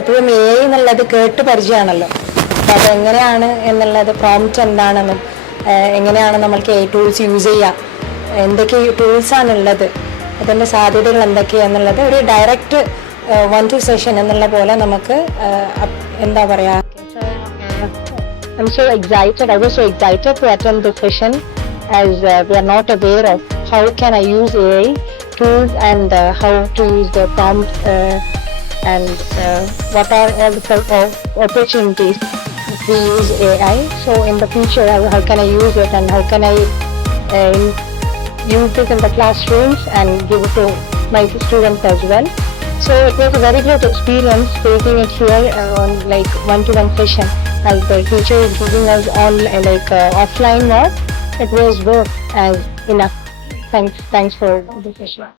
എപ്പോഴും AI എന്നുള്ളത് കേട്ട് പരിചയമാണല്ലോ. അപ്പോൾ അതെങ്ങനെയാണ് എന്നുള്ളത്, പ്രോംപ്റ്റ് എന്താണെന്നും എങ്ങനെയാണ് നമ്മൾക്ക് AI ടൂൾസ് യൂസ് ചെയ്യുക, എന്തൊക്കെ ടൂൾസാണുള്ളത്, അതിൻ്റെ സാധ്യതകൾ എന്തൊക്കെയാണെന്നുള്ളത് ഒരു ഡയറക്റ്റ് 1-2 സെഷൻ എന്നുള്ള പോലെ നമുക്ക് എന്താ പറയുക. I'm so excited. I was so excited to attend this session as we are not aware of how can I use AI tools and how to use the prompt and what are all the opportunities if we use AI. So in the future, how can I use it and how can I use it in the classrooms and give it to my students as well. So it was a very great experience taking it here on like 1-to-1 session. As the teacher is giving us all offline work, it was work as enough. Thanks for the session.